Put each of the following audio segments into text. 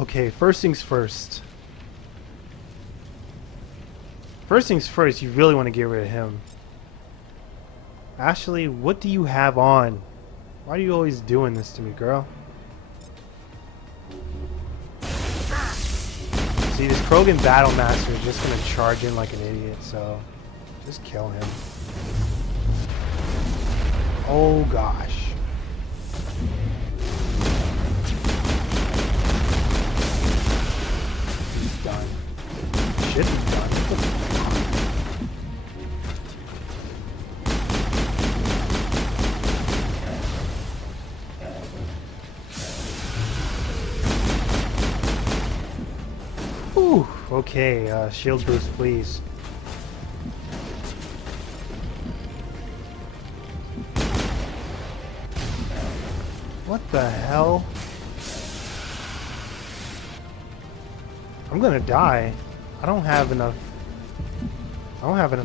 Okay, first things first. First things first, you really want to get rid of him. Ashley, what do you have on? Why are you always doing this to me, girl? See, this Krogan Battle Master is just gonna charge in like an idiot, so just kill him. Oh gosh. He's done. Should be done. Ooh, okay, shield boost, please. What the hell? I'm gonna die. I don't have enough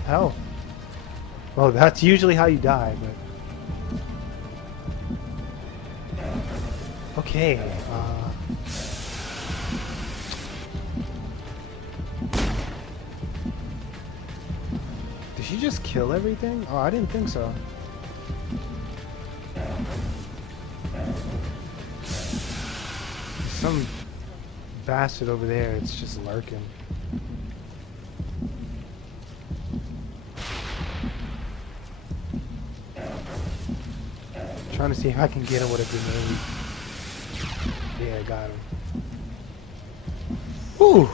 health. Well, that's usually how you die, but... Okay, did she just kill everything? Oh, I didn't think so. Some bastard over there, it's just lurking. Trying to see if I can get him with a grenade. Yeah, I got him. Whew!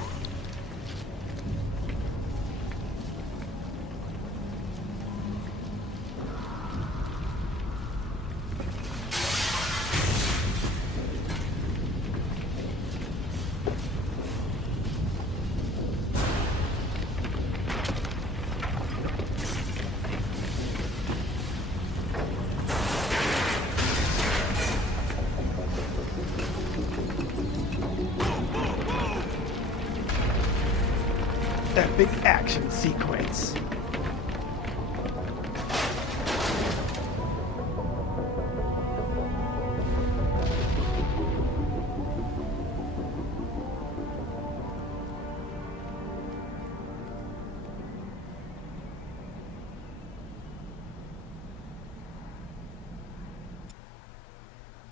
Epic action sequence.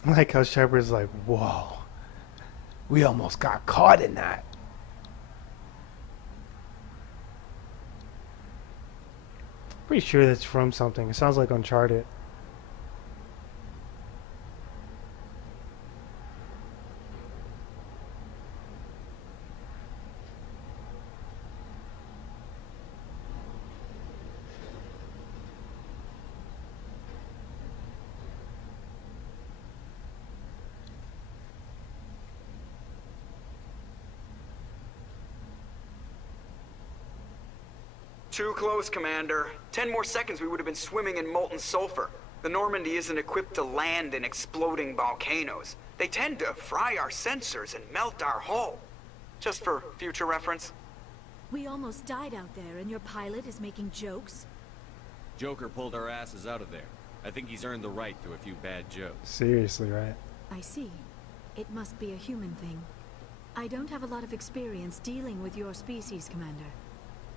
Like how Shepard's like, whoa, we almost got caught in that. Pretty sure that's from something. It sounds like Uncharted. Too close, Commander. 10 more seconds we would have been swimming in molten sulfur. The Normandy isn't equipped to land in exploding volcanoes. They tend to fry our sensors and melt our hull. Just for future reference. We almost died out there, and your pilot is making jokes? Joker pulled our asses out of there. I think he's earned the right to a few bad jokes. Seriously, right? I see. It must be a human thing. I don't have a lot of experience dealing with your species, Commander.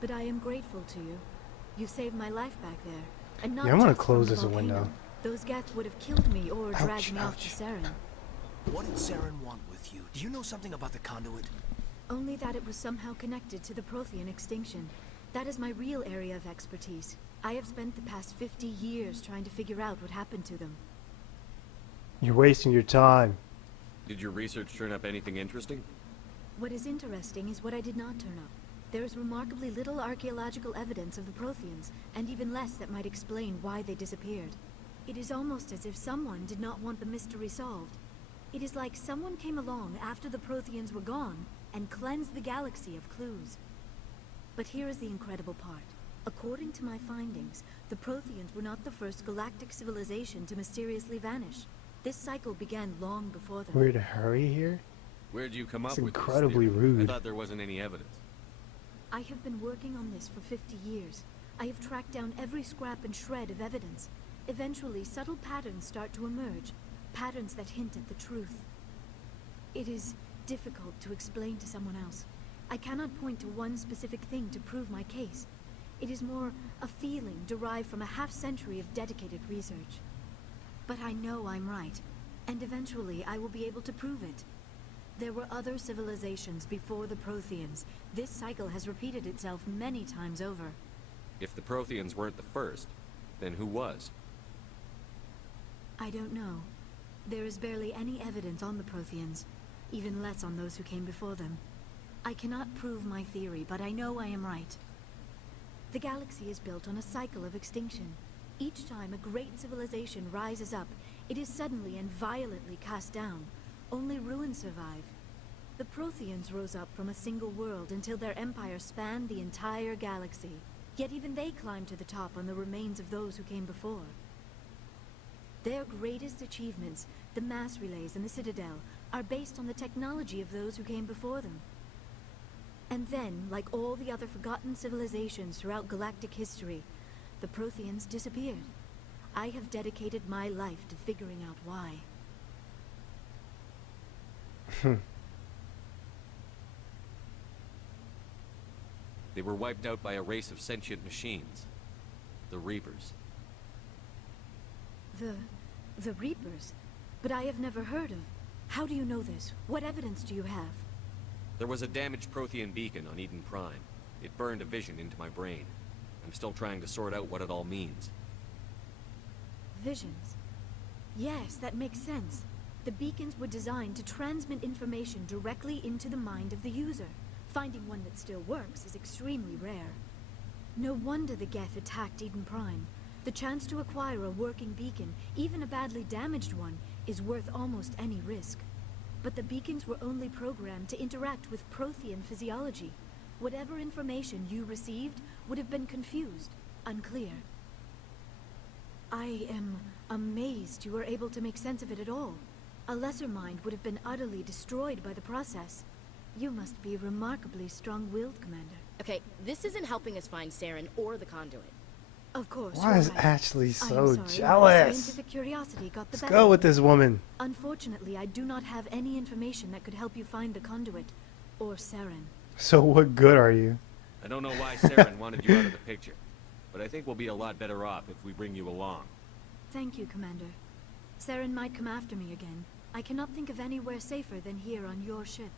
But I am grateful to you. You saved my life back there. And not Yeah, I'm gonna just close from the this window. volcano. Those Geth would have killed me or dragged me off to Saren. What did Saren want with you? Do you know something about the conduit? Only that it was somehow connected to the Prothean extinction. That is my real area of expertise. I have spent the past 50 years trying to figure out what happened to them. You're wasting your time. Did your research turn up anything interesting? What is interesting is what I did not turn up. There is remarkably little archaeological evidence of the Protheans, and even less that might explain why they disappeared. It is almost as if someone did not want the mystery solved. It is like someone came along after the Protheans were gone, and cleansed the galaxy of clues. But here is the incredible part. According to my findings, the Protheans were not the first galactic civilization to mysteriously vanish. This cycle began long before them. We're to hurry here? Where'd you come up It's with this incredibly theory? rude. I thought there wasn't any evidence. I have been working on this for 50 years. I have tracked down every scrap and shred of evidence. Eventually, subtle patterns start to emerge. Patterns that hint at the truth. It is difficult to explain to someone else. I cannot point to one specific thing to prove my case. It is more a feeling derived from a half-century of dedicated research. But I know I'm right, and eventually I will be able to prove it. There were other civilizations before the Protheans. This cycle has repeated itself many times over. If the Protheans weren't the first, then who was? I don't know. There is barely any evidence on the Protheans, even less on those who came before them. I cannot prove my theory, but I know I am right. The galaxy is built on a cycle of extinction. Each time a great civilization rises up, it is suddenly and violently cast down. Only ruins survive. The Protheans rose up from a single world until their empire spanned the entire galaxy. Yet even they climbed to the top on the remains of those who came before. Their greatest achievements, the mass relays and the Citadel, are based on the technology of those who came before them. And then, like all the other forgotten civilizations throughout galactic history, the Protheans disappeared. I have dedicated my life to figuring out why. They were wiped out by a race of sentient machines. The Reapers. The Reapers? But I have never heard of. How do you know this? What evidence do you have? There was a damaged Prothean beacon on Eden Prime. It burned a vision into my brain. I'm still trying to sort out what it all means. Visions. Yes, that makes sense. The beacons were designed to transmit information directly into the mind of the user. Finding one that still works is extremely rare. No wonder the Geth attacked Eden Prime. The chance to acquire a working beacon, even a badly damaged one, is worth almost any risk. But the beacons were only programmed to interact with Prothean physiology. Whatever information you received would have been confused, unclear. I am amazed you were able to make sense of it at all. A lesser mind would have been utterly destroyed by the process. You must be remarkably strong-willed, Commander. Okay, this isn't helping us find Saren or the conduit. Of course. Why you're is right. Ashley I'm so sorry, my jealous? scientific curiosity got the Let's better go of with me. this woman. Unfortunately, I do not have any information that could help you find the conduit or Saren. So what good are you? I don't know why Saren wanted you out of the picture, but I think we'll be a lot better off if we bring you along. Thank you, Commander. Saren might come after me again. I cannot think of anywhere safer than here on your ship.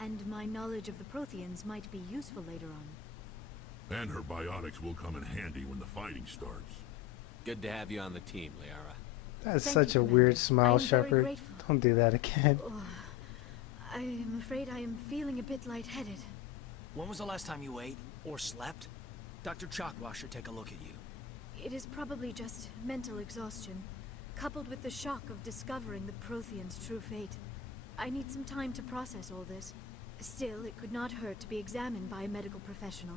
And my knowledge of the Protheans might be useful later on. And her biotics will come in handy when the fighting starts. Good to have you on the team, Liara. That's Thank such you, a Commander. weird I smile, am very Shepard. grateful. Don't do that again. Oh, I am afraid I am feeling a bit lightheaded. When was the last time you ate or slept? Dr. Chakwa should take a look at you. It is probably just mental exhaustion, coupled with the shock of discovering the Protheans' true fate. I need some time to process all this. Still, it could not hurt to be examined by a medical professional.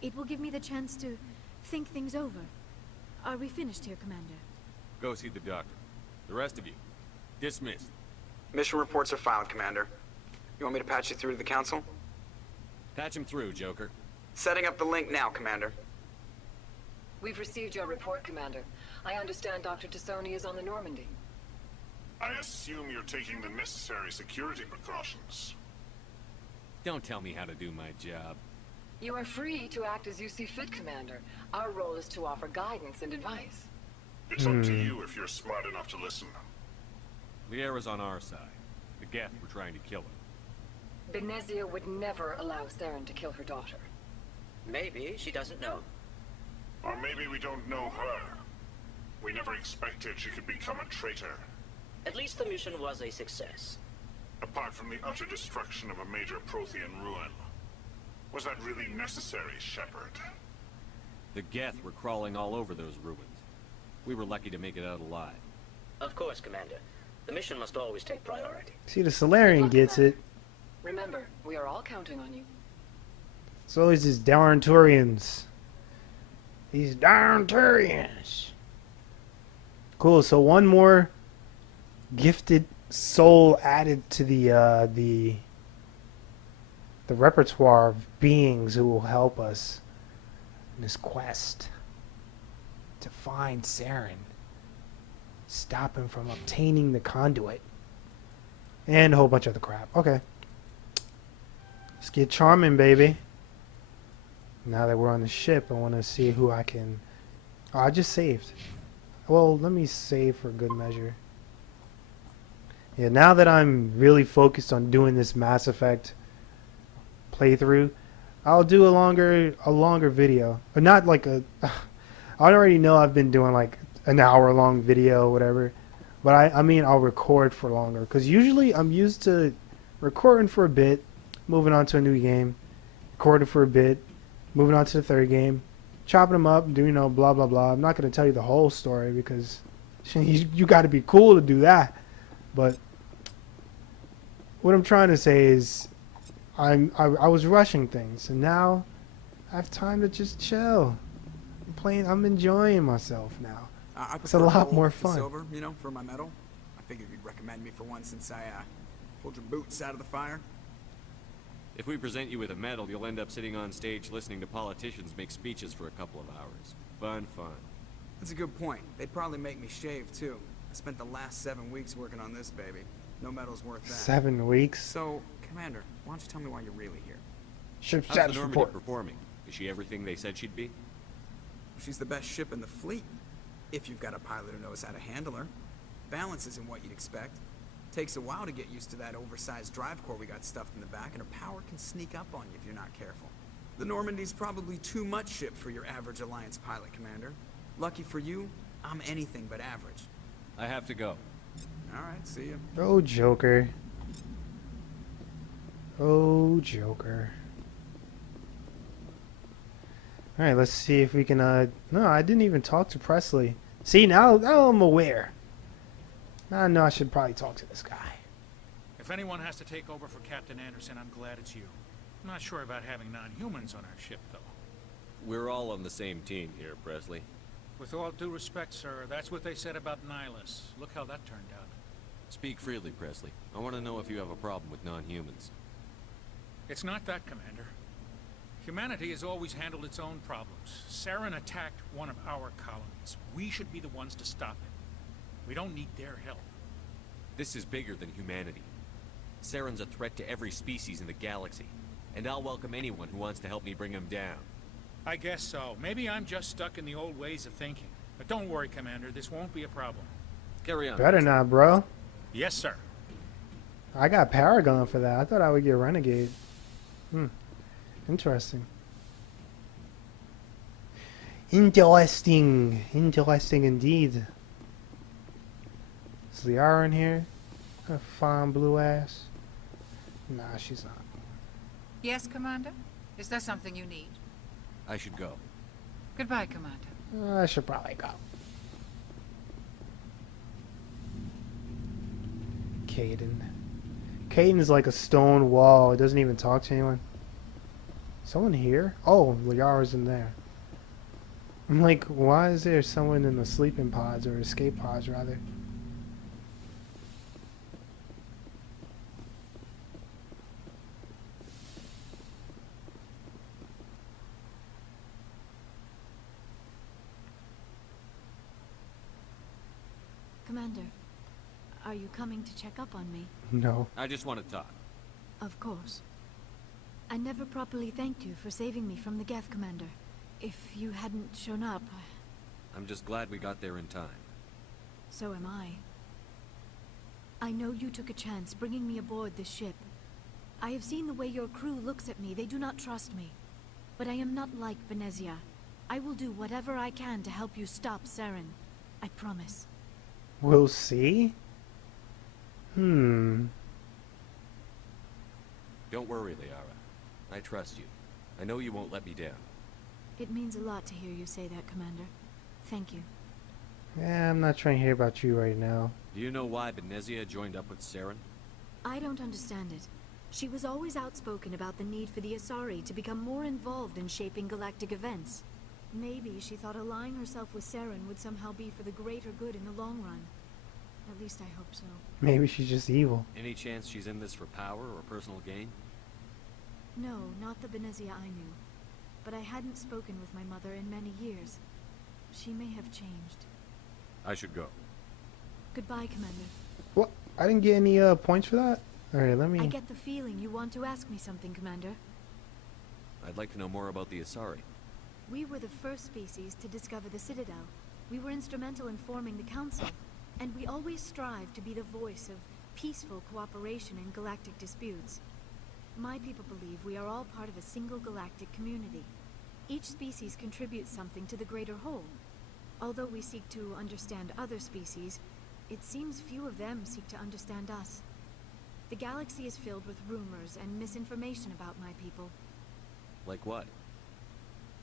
It will give me the chance to think things over. Are we finished here, Commander? Go see the doctor. The rest of you, dismissed. Mission reports are filed, Commander. You want me to patch you through to the Council? Patch him through, Joker. Setting up the link now, Commander. We've received your report, Commander. I understand Dr. Tassoni is on the Normandy. I assume you're taking the necessary security precautions. Don't tell me how to do my job. You are free to act as you see fit, Commander. Our role is to offer guidance and advice. It's up to you if you're smart enough to listen. Liara's on our side. The Geth were trying to kill her. Benezia would never allow Saren to kill her daughter. Maybe she doesn't know. Or maybe we don't know her. We never expected she could become a traitor. At least the mission was a success. Apart from the utter destruction of a major Prothean ruin. Was that really necessary, Shepard? The Geth were crawling all over those ruins. We were lucky to make it out alive. Of course, Commander. The mission must always take priority. See, the Solarian gets it. Remember, we are all counting on you. It's always these darn Turians. These darn Turians. Cool, so one more gifted soul added to the repertoire of beings who will help us in this quest to find Saren, stop him from obtaining the conduit, and a whole bunch of other crap. Okay, Get charming, baby. Now that we're on the ship, I want to see who I can... Oh, I just saved. Well, let me save for good measure. Yeah, now that I'm really focused on doing this Mass Effect playthrough, I'll do a longer video. Or not like a... I already know I've been doing like an hour-long video or whatever. But I mean, I'll record for longer. Because usually I'm used to recording for a bit, moving on to a new game, recording for a bit, moving on to the third game, chopping them up, doing, you know, blah, blah, blah. I'm not going to tell you the whole story because you got to be cool to do that. But what I'm trying to say is I was rushing things, and now I have time to just chill. I'm enjoying myself now. It's a lot more fun. Silver, you know, for my medal. I figured you'd recommend me for one since I pulled your boots out of the fire. If we present you with a medal, you'll end up sitting on stage listening to politicians make speeches for a couple of hours. Fun. That's a good point. They'd probably make me shave, too. I spent the last 7 weeks working on this baby. No medal's worth that. 7 weeks? So, Commander, why don't you tell me why you're really here? Ship How's status the Normandy report. performing? Is she everything they said she'd be? She's the best ship in the fleet, if you've got a pilot who knows how to handle her. Balance isn't what you'd expect. Takes a while to get used to that oversized drive core we got stuffed in the back, and her power can sneak up on you if you're not careful. The Normandy's probably too much ship for your average Alliance pilot, Commander. Lucky for you, I'm anything but average. I have to go. Alright, see you. Oh, Joker. Oh, Joker. Alright, let's see if we can, no, I didn't even talk to Pressley. See, now I'm aware. Now I know I should probably talk to this guy. If anyone has to take over for Captain Anderson, I'm glad it's you. I'm not sure about having non-humans on our ship, though. We're all on the same team here, Pressley. With all due respect, sir, that's what they said about Nihilus. Look how that turned out. Speak freely, Pressley. I want to know if you have a problem with non-humans. It's not that, Commander. Humanity has always handled its own problems. Saren attacked one of our colonies. We should be the ones to stop it. We don't need their help. This is bigger than humanity. Saren's a threat to every species in the galaxy, and I'll welcome anyone who wants to help me bring him down. I guess so. Maybe I'm just stuck in the old ways of thinking. But don't worry, Commander. This won't be a problem. Carry on. Better not, bro. Yes, sir. I got Paragon for that. I thought I would get Renegade. Interesting. Interesting. Interesting indeed. Is Liara in here? A fine blue ass. Nah, she's not. Yes, Commander? Is there something you need? I should go. Goodbye, Commander. I should probably go. Caden. Caden is like a stone wall. It doesn't even talk to anyone. Someone here? Oh, Liara's in there. I'm like, why is there someone in the sleeping pods, or escape pods rather? Commander, are you coming to check up on me? No. I just want to talk. Of course. I never properly thanked you for saving me from the Geth, Commander. If you hadn't shown up... I'm just glad we got there in time. So am I. I know you took a chance bringing me aboard this ship. I have seen the way your crew looks at me. They do not trust me. But I am not like Benezia. I will do whatever I can to help you stop Saren. I promise. We'll see. Don't worry, Liara. I trust you. I know you won't let me down. It means a lot to hear you say that, Commander. Thank you. Yeah, I'm not trying to hear about you right now. Do you know why Benezia joined up with Saren? I don't understand it. She was always outspoken about the need for the Asari to become more involved in shaping galactic events. Maybe she thought allying herself with Saren would somehow be for the greater good in the long run. At least I hope so. Maybe she's just evil. Any chance she's in this for power or personal gain? No, not the Benezia I knew. But I hadn't spoken with my mother in many years. She may have changed. I should go. Goodbye, Commander. What? I didn't get any points for that? Alright, let me... I get the feeling you want to ask me something, Commander. I'd like to know more about the Asari. We were the first species to discover the Citadel. We were instrumental in forming the Council, and we always strive to be the voice of peaceful cooperation in galactic disputes. My people believe we are all part of a single galactic community. Each species contributes something to the greater whole. Although we seek to understand other species, it seems few of them seek to understand us. The galaxy is filled with rumors and misinformation about my people. Like what?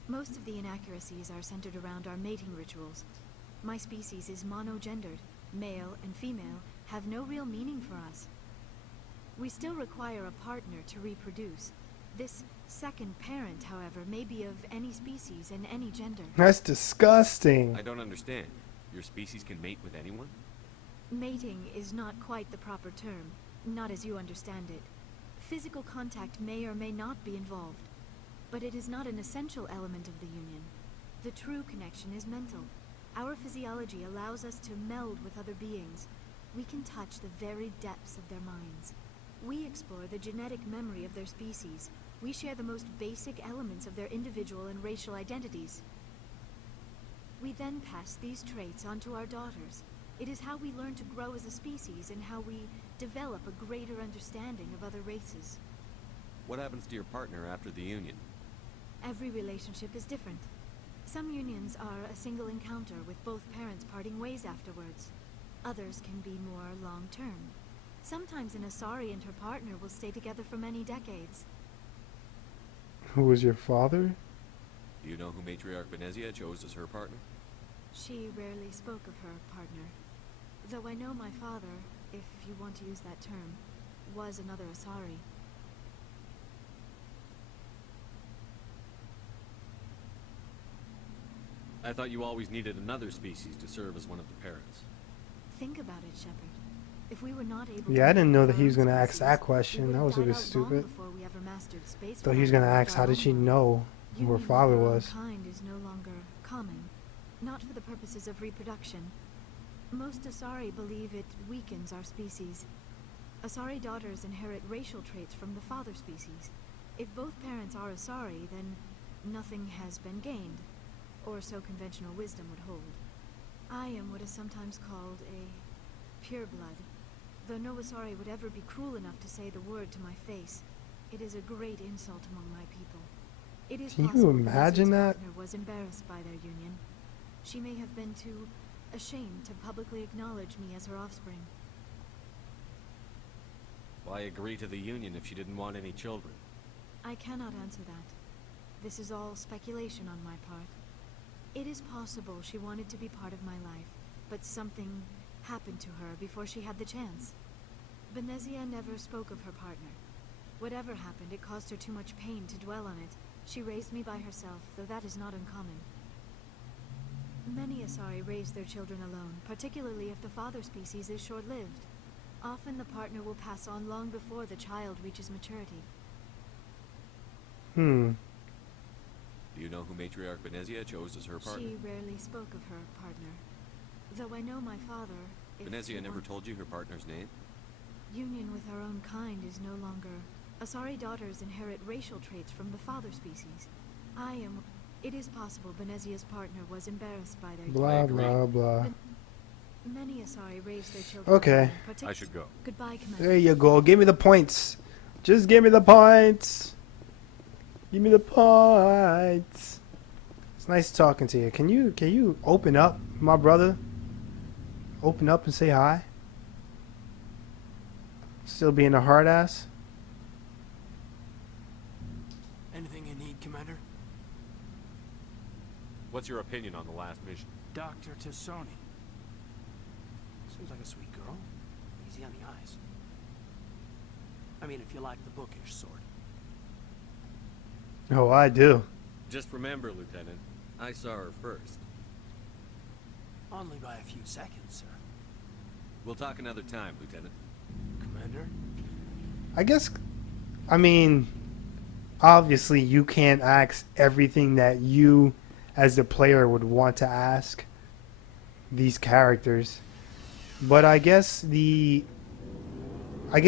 Most of the inaccuracies are centered around our mating rituals. My species is monogendered. Male and female have no real meaning for us. We still require a partner to reproduce. This second parent, however, may be of any species and any gender. That's disgusting. I don't understand. Your species can mate with anyone? Mating is not quite the proper term, not as you understand it. Physical contact may or may not be involved, but it is not an essential element of the union. The true connection is mental. Our physiology allows us to meld with other beings. We can touch the very depths of their minds. We explore the genetic memory of their species. We share the most basic elements of their individual and racial identities. We then pass these traits on to our daughters. It is how we learn to grow as a species and how we develop a greater understanding of other races. What happens to your partner after the union? Every relationship is different. Some unions are a single encounter with both parents parting ways afterwards. Others can be more long-term. Sometimes an Asari and her partner will stay together for many decades. Who was your father? Do you know who Matriarch Benezia chose as her partner? She rarely spoke of her partner. Though I know my father, if you want to use that term, was another Asari. I thought you always needed another species to serve as one of the parents. Think about it, Shepard. If we were not able Yeah, I didn't know that he was going gonna ask that question. That was a bit stupid. Space Thought he was gonna ask how did she know who her father was. Kind is no longer common, not for the purposes of reproduction. Most Asari believe it weakens our species. Asari daughters inherit racial traits from the father species. If both parents are Asari, then nothing has been gained, or so conventional wisdom would hold. I am what is sometimes called a pureblood. Though no Asari would ever be cruel enough to say the word to my face, it is a great insult among my people. It is Can you possible imagine that? partner was embarrassed by their union. She may have been too ashamed to publicly acknowledge me as her offspring. Why agree to the union if she didn't want any children? I cannot answer that. This is all speculation on my part. It is possible she wanted to be part of my life, but something happened to her before she had the chance. Benezia never spoke of her partner. Whatever happened, it caused her too much pain to dwell on it. She raised me by herself, though that is not uncommon. Many Asari raise their children alone, particularly if the father species is short-lived. Often the partner will pass on long before the child reaches maturity. Hmm. Do you know who Matriarch Benezia chose as her partner? She rarely spoke of her partner. Though I know my father... Benezia never told you her partner's name? Union with our own kind is no longer... Asari daughters inherit racial traits from the father species. I am... It is possible Benezia's partner was embarrassed by their... Blah, blah, blah. Many Asari raise their children... Okay. I should go. Goodbye, Commander. There you go. Give me the points. Just give me the points. Give me the points. It's nice talking to you. Can you open up, my brother? Open up and say hi. Still being a hard ass. Anything you need, Commander? What's your opinion on the last mission? Dr. Tassoni. Seems like a sweet girl. Easy on the eyes. I mean, if you like the bookish sort. Oh, I do. Just remember, Lieutenant, I saw her first. Only by a few seconds, sir. We'll talk another time, Lieutenant. Commander? I guess, I mean, obviously you can't ask everything that you as the player would want to ask these characters. But I guess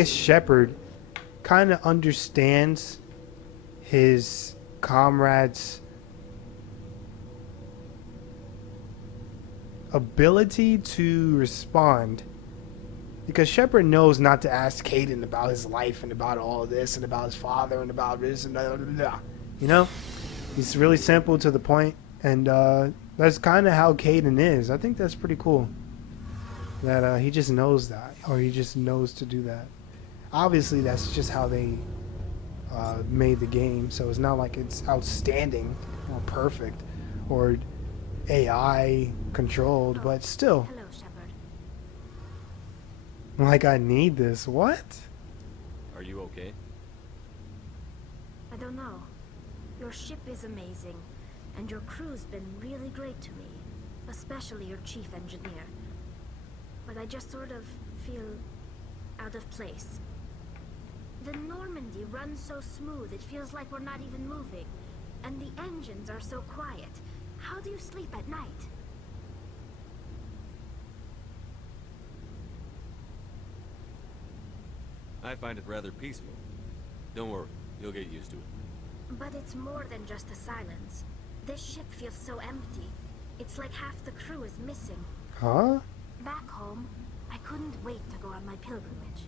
Shepard kind of understands his comrade's ability to respond, because Shepard knows not to ask Caden about his life and about all of this and about his father and about this and blah, blah, blah. You know, he's really simple to the point, and that's kind of how Caden is. I think that's pretty cool that he just knows that, or he just knows to do that. Obviously that's just how they made the game, so it's not like it's outstanding or perfect or AI controlled, but still. Hello, Shepard. Like, I need this. What? Are you okay? I don't know. Your ship is amazing, and your crew's been really great to me, especially your chief engineer. But I just sort of feel out of place. The Normandy runs so smooth, it feels like we're not even moving. And the engines are so quiet. How do you sleep at night? I find it rather peaceful. Don't worry, you'll get used to it. But it's more than just the silence. This ship feels so empty. It's like half the crew is missing. Huh? Back home, I couldn't wait to go on my pilgrimage.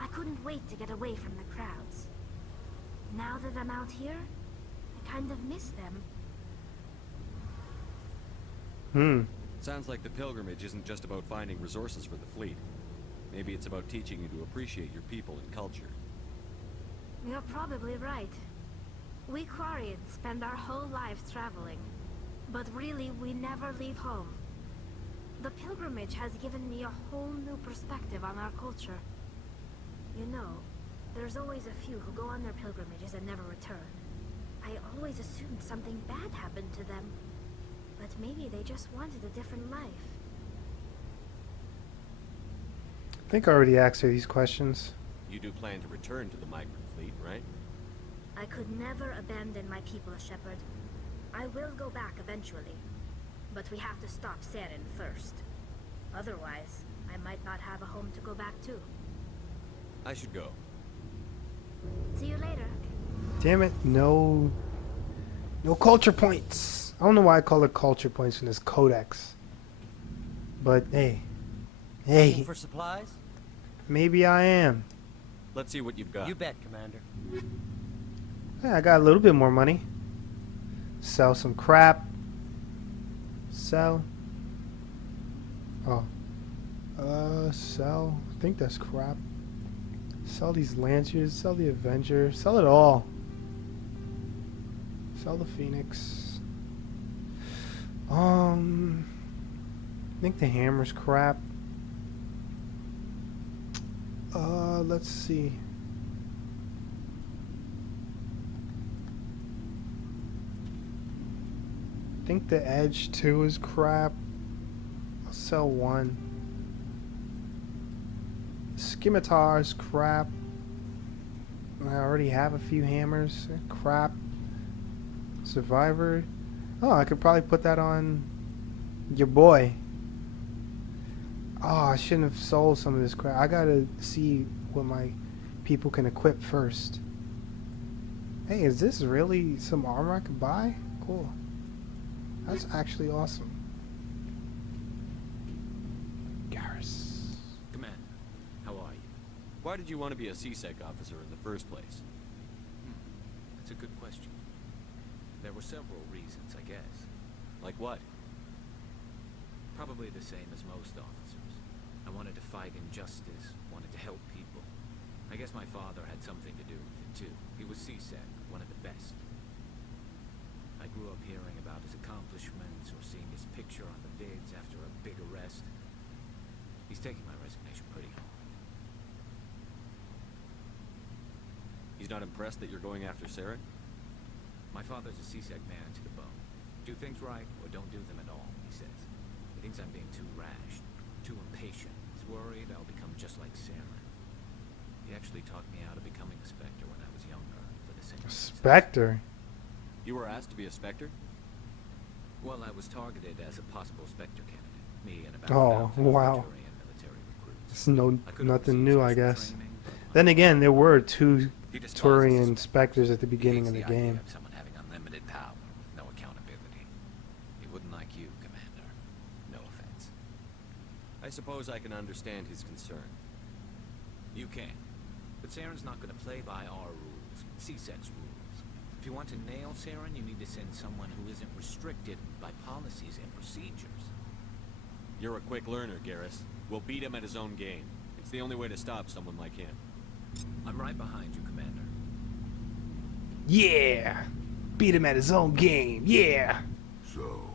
I couldn't wait to get away from the crowds. Now that I'm out here, I kind of miss them. Sounds like the pilgrimage isn't just about finding resources for the fleet. Maybe it's about teaching you to appreciate your people and culture. You're probably right. We Quarians spend our whole lives traveling. But really, we never leave home. The pilgrimage has given me a whole new perspective on our culture. You know, there's always a few who go on their pilgrimages and never return. I always assumed something bad happened to them. But maybe they just wanted a different life. I think I already asked her these questions. You do plan to return to the migrant fleet, right? I could never abandon my people, Shepard. I will go back eventually. But we have to stop Saren first. Otherwise, I might not have a home to go back to. I should go. See you later. Damn it, no culture points. I don't know why I call it culture points in this codex. But hey. Looking for supplies? Maybe I am. Let's see what you've got. You bet, Commander. Yeah, I got a little bit more money. Sell some crap. Sell. Oh. Sell. I think that's crap. Sell these Lancers. Sell the Avenger. Sell it all. Sell the Phoenix. I think the hammer's crap. Let's see. I think the Edge 2 is crap. I'll sell one. Scimitar's crap. I already have a few hammers. Crap. Survivor. Oh, I could probably put that on your boy. Oh, I shouldn't have sold some of this crap. I gotta see what my people can equip first. Hey, is this really some armor I could buy? Cool. That's actually awesome. Garrus. Commander, how are you? Why did you want to be a CSEC officer in the first place? That's a good question. There were several reasons, I guess. Like what? Probably the same as most officers. I wanted to fight injustice, wanted to help people. I guess my father had something to do with it too. He was CSEC, one of the best. I grew up hearing about his accomplishments or seeing his picture on the vids after a big arrest. He's taking my resignation pretty hard. He's not impressed that you're going after Saren? My father's a CSEC man to the bone. Do things right or don't do them at all, he says. He thinks I'm being too rash, too impatient. He's worried I'll become just like Saren. He actually talked me out of becoming a Spectre when I was younger, for the same reason. Spectre? You were asked to be a Spectre? Well, I was targeted as a possible Spectre candidate. Me and about 1,000 wow. Turian military recruits. It's nothing new, I guess. Then again, there were two Turian Spectres at the beginning of the game. Someone having I suppose I can understand his concern. You can. But Saren's not going to play by our rules, C-Sec's rules. If you want to nail Saren, you need to send someone who isn't restricted by policies and procedures. You're a quick learner, Garrus. We'll beat him at his own game. It's the only way to stop someone like him. I'm right behind you, Commander. Yeah! Beat him at his own game, yeah! So,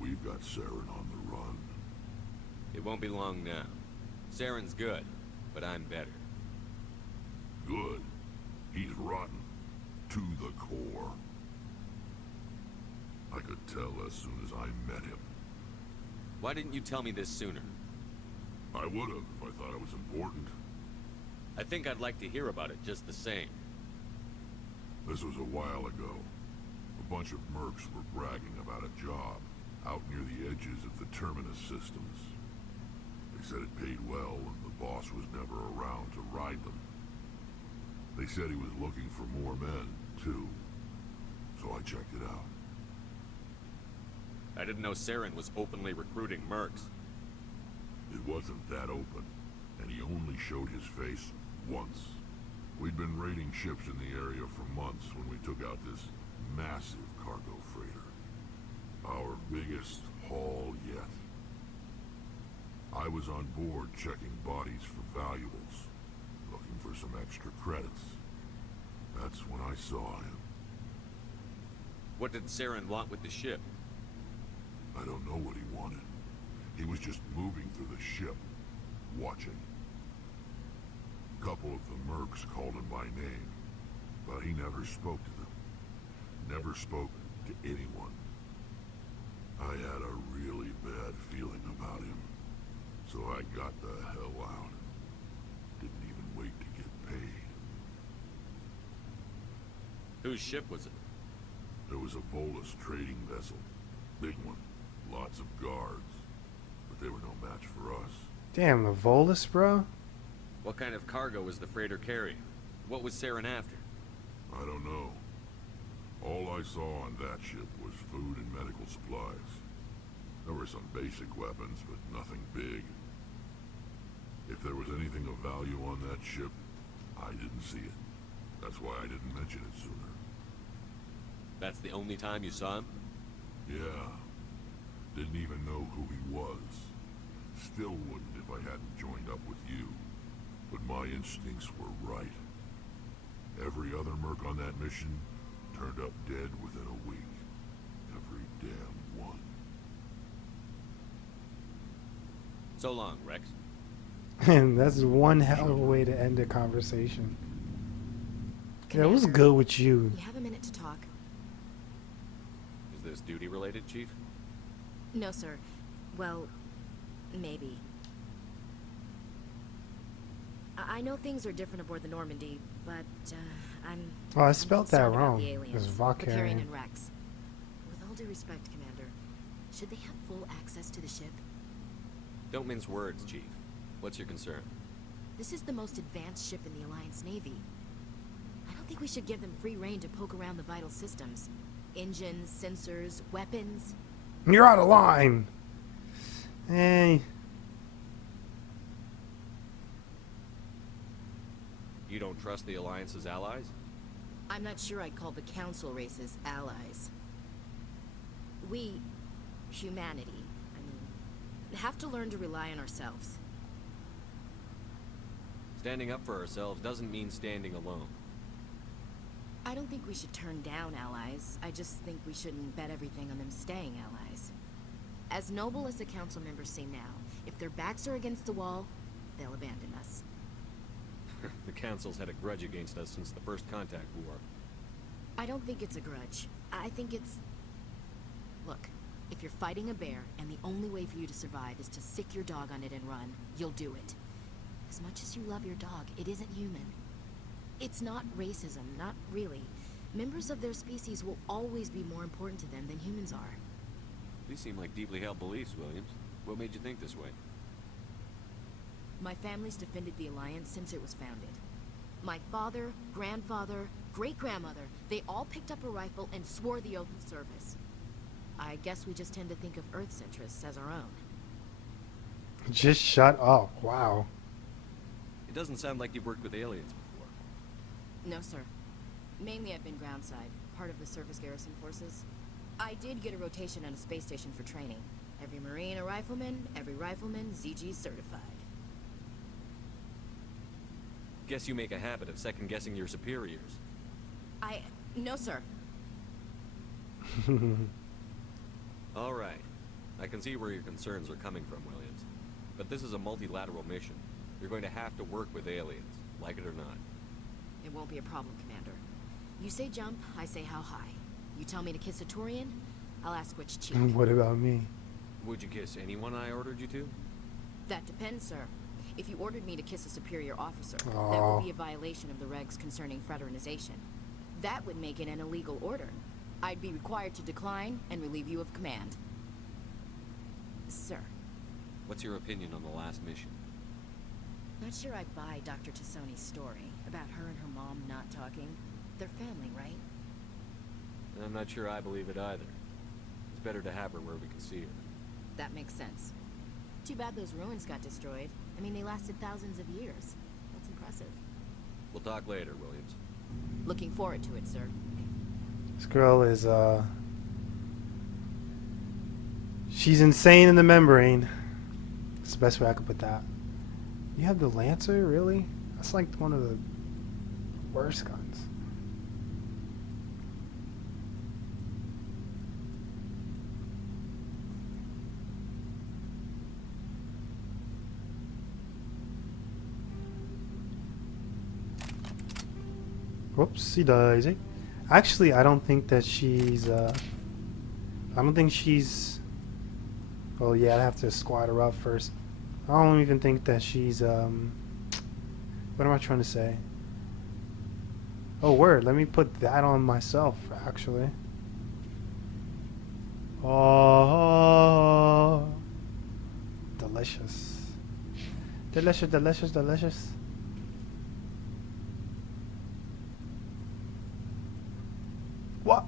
we've got Saren on the run. It won't be long now. Saren's good, but I'm better. Good. He's rotten. To the core. I could tell as soon as I met him. Why didn't you tell me this sooner? I would've if I thought it was important. I think I'd like to hear about it just the same. This was a while ago. A bunch of mercs were bragging about a job out near the edges of the terminus systems. They said it paid well and the boss was never around to ride them. They said he was looking for more men, too. So I checked it out. I didn't know Saren was openly recruiting mercs. It wasn't that open, and he only showed his face once. We'd been raiding ships in the area for months when we took out this massive cargo freighter. Our biggest haul yet. I was on board checking bodies for valuables, looking for some extra credits. That's when I saw him. What did Saren want with the ship? I don't know what he wanted. He was just moving through the ship, watching. A couple of the mercs called him by name, but he never spoke to them. Never spoke to anyone. I had a really bad feeling about him, so I got the hell out. Didn't even wait to get paid. Whose ship was it? There was a Volus trading vessel. Big one. Lots of guards. But they were no match for us. Damn, the Volus, bro? What kind of cargo was the freighter carrying? What was Saren after? I don't know. All I saw on that ship was food and medical supplies. There were some basic weapons, but nothing big. If there was anything of value on that ship, I didn't see it. That's why I didn't mention it sooner. That's the only time you saw him? Yeah. Didn't even know who he was. Still wouldn't if I hadn't joined up with you. But my instincts were right. Every other merc on that mission turned up dead within a week. Every damn one. So long, Wrex. And that's one hell of a way to end a conversation. Yeah, it was good with you. You have a minute to talk. Is this duty related, Chief? No, sir. Well, maybe. I know things are different aboard the Normandy, but Oh, I spelled that concerned about wrong. the It aliens, was Vicarian Valkyrian. and Wrex. With all due respect, Commander, should they have full access to the ship? Don't mince words, Chief. What's your concern? This is the most advanced ship in the Alliance Navy. I don't think we should give them free rein to poke around the vital systems. Engines, sensors, weapons. You're out of line! Hey. You don't trust the Alliance's allies? I'm not sure I'd call the Council races allies. We, humanity, have to learn to rely on ourselves. Standing up for ourselves doesn't mean standing alone. I don't think we should turn down allies. I just think we shouldn't bet everything on them staying allies. As noble as the council members seem now, if their backs are against the wall, they'll abandon us. The Council's had a grudge against us since the First Contact War. I don't think it's a grudge. I think it's... Look, if you're fighting a bear and the only way for you to survive is to sick your dog on it and run, you'll do it. As much as you love your dog, it isn't human. It's not racism, not really. Members of their species will always be more important to them than humans are. These seem like deeply held beliefs, Williams. What made you think this way? My family's defended the Alliance since it was founded. My father, grandfather, great-grandmother, they all picked up a rifle and swore the oath of service. I guess we just tend to think of Earth's interests as our own. Just shut up. Wow. It doesn't sound like you've worked with aliens before. No, sir. Mainly I've been groundside, part of the surface garrison forces. I did get a rotation on a space station for training. Every Marine a rifleman, every rifleman ZG certified. Guess you make a habit of second-guessing your superiors. No, sir. All right. I can see where your concerns are coming from, Williams. But this is a multilateral mission. You're going to have to work with aliens, like it or not. It won't be a problem, Commander. You say jump, I say how high. You tell me to kiss a Turian, I'll ask which cheek. What about me? Would you kiss anyone I ordered you to? That depends, sir. If you ordered me to kiss a superior officer, that Aww. would be a violation of the regs concerning fraternization. That would make it an illegal order. I'd be required to decline and relieve you of command. Sir. What's your opinion on the last mission? Not sure I buy Dr. Tassoni's story about her and her mom not talking. They're family, right? I'm not sure I believe it either. It's better to have her where we can see her. That makes sense. Too bad those ruins got destroyed. I mean, they lasted thousands of years. That's impressive. We'll talk later, Williams. Looking forward to it, sir. This girl is, she's insane in the membrane. That's the best way I could put that. You have the Lancer, really? That's like one of the worst guns. Whoopsie daisy. Actually, I don't think that she's, I don't think she's, well, yeah, I'd have to squat her up first. I don't even think that she's, what am I trying to say? Oh, word, let me put that on myself, actually. Oh, delicious. Delicious, delicious, delicious. What?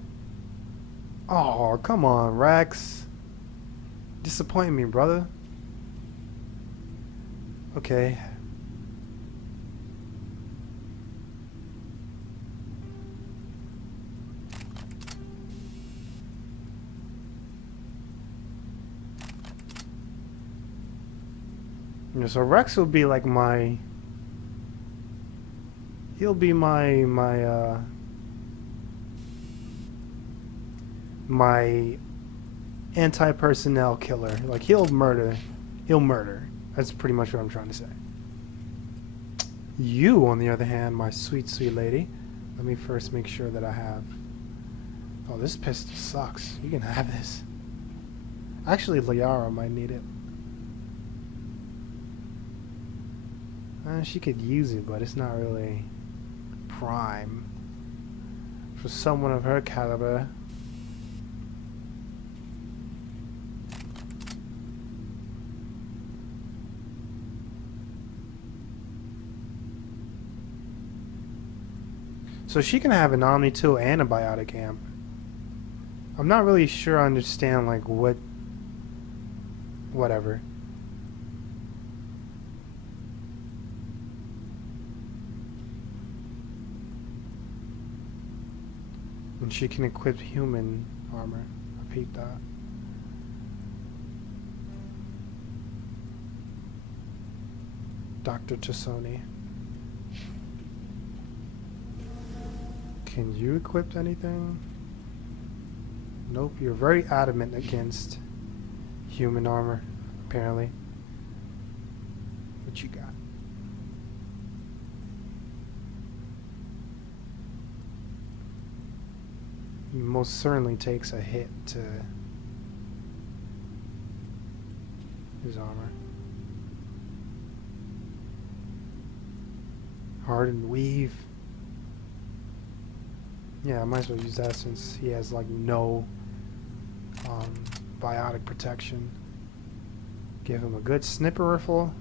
Oh, come on, Wrex. Disappointing me, brother. Okay. Yeah, so Wrex will be like my... He'll be my anti-personnel killer. Like, he'll murder. That's pretty much what I'm trying to say. You, on the other hand, my sweet, sweet lady. Let me first make sure that I have... Oh, this pistol sucks. You can have this. Actually, Liara might need it. She could use it, but it's not really prime for someone of her caliber. So she can have an Omni too and a biotic amp. I'm not really sure I understand like whatever. And she can equip human armor. I peeped that. Dr. Tassoni. Can you equip anything? Nope, you're very adamant against human armor, apparently. What you got? He most certainly takes a hit to his armor. Hardened weave. Yeah, I might as well use that since he has like no biotic protection. Give him a good sniper rifle.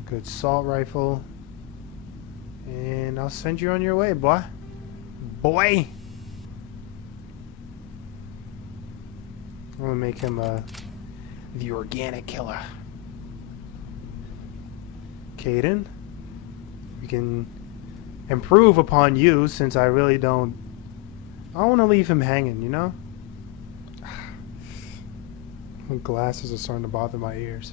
A good assault rifle. And I'll send you on your way, boy. gonna make him the organic killer. Caden, we can improve upon you since I really don't. I don't want to leave him hanging, you know? Glasses are starting to bother my ears.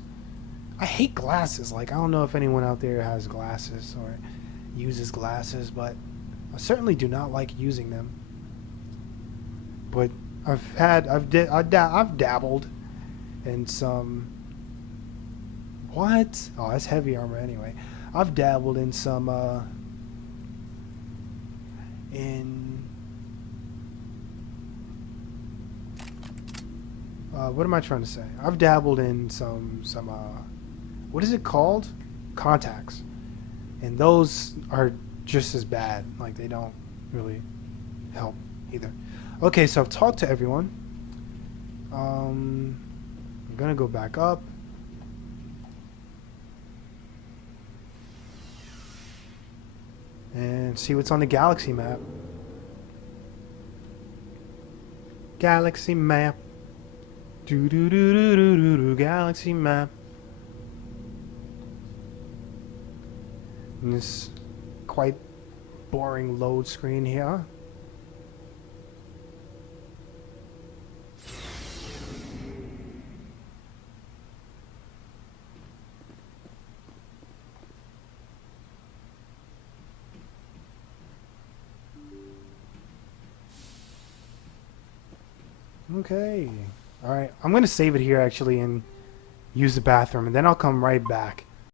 I hate glasses. Like, I don't know if anyone out there has glasses or uses glasses, but I certainly do not like using them. But I've dabbled in some. What? Oh, that's heavy armor anyway. I've dabbled in some what am I trying to say? I've dabbled in some what is it called? Contacts. And those are just as bad. Like, they don't really help either. Okay, so I've talked to everyone. I'm gonna go back up. And see what's on the galaxy map. Galaxy map. Do do do do do do do. Galaxy map. And this quite boring load screen here. Okay. Alright. I'm going to save it here, actually, and use the bathroom. And then I'll come right back.